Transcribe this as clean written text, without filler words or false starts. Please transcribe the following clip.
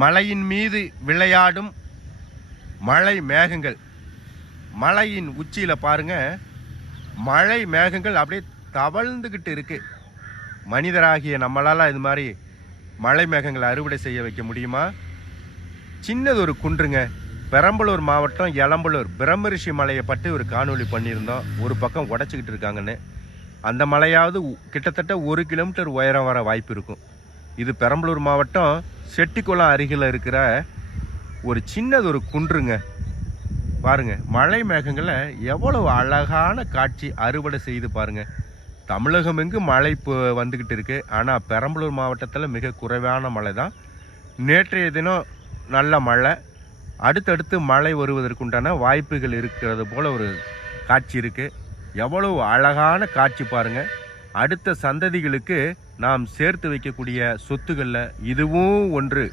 மலையின் மீது விளையாடும் மழை மேகங்கள். மலையின் உச்சியில் பாருங்க, மழை மேகங்கள் அப்படியே தவழ்ந்துக்கிட்டு இருக்கு. மனிதராகிய நம்மளால் இது மாதிரி மழை மேகங்களை அறுவடை செய்ய வைக்க முடியுமா? சின்னது ஒரு குன்றுங்க, பெரம்பலூர் மாவட்டம் எளம்பலூர் பிரம்மரிஷி மலையை பற்றி ஒரு காணொளி பண்ணியிருந்தோம். ஒரு பக்கம் உடச்சிக்கிட்டு இருக்காங்கன்னு. அந்த மலையாவது கிட்டத்தட்ட 1 கிலோமீட்டர் உயரம் வர வாய்ப்பு இருக்கும். இது பெரம்பலூர் மாவட்டம் செட்டிக்குளம் அருகில் இருக்கிற ஒரு சின்னது ஒரு குன்றுங்க. பாருங்க, மழை மேகங்களை எவ்வளவு அழகான காட்சி அறுவடை செய்து பாருங்க. தமிழகம் எங்கு மழை இப்போ வந்துக்கிட்டு இருக்கு. ஆனால் பெரம்பலூர் மாவட்டத்தில் மிக குறைவான மழை தான். நேற்றைய தினம் நல்ல மழை, அடுத்தடுத்து மழை வருவதற்குண்டான வாய்ப்புகள் இருக்கிறது போல ஒரு காட்சி இருக்கு. எவ்வளவு அழகான காட்சி பாருங்க. அடுத்த சந்ததிகளுக்கு நாம் சேர்த்து வைக்கக்கூடிய சொத்துக்களில் இதுவும் ஒன்று.